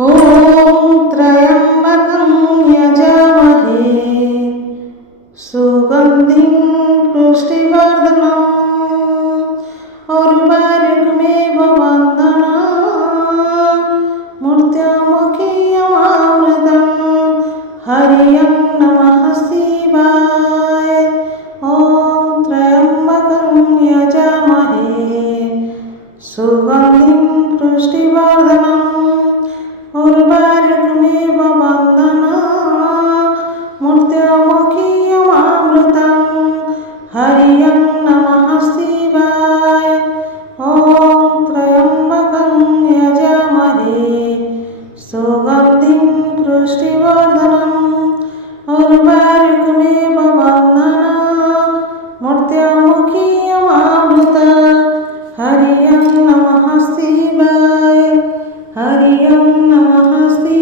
ॐ त्र्यम्बकं यजामहे सुगन्धिं पुष्टिवर्धनम् उर्वारुकमेव वन्दनात् मृत्युमुखीयमामृतम् हरिं नमः शिवाय। ॐ त्र्यम्बकं यजामहे सुगन्धिं पुष्टिवर्धनम् उर्वारुकमेव वन्दनात् मृत्युमुखीयमामृतम् हरिं नमः शिवाय। ॐ त्र्यम्बकं यजामहे सुगन्धिं पुष्टिवर्धनम् उर्वारुकमेव वन्दनात् मृत्युमुखीयमामृतम् हरिं नमः शिवाय। हरिं नमः शिवाय।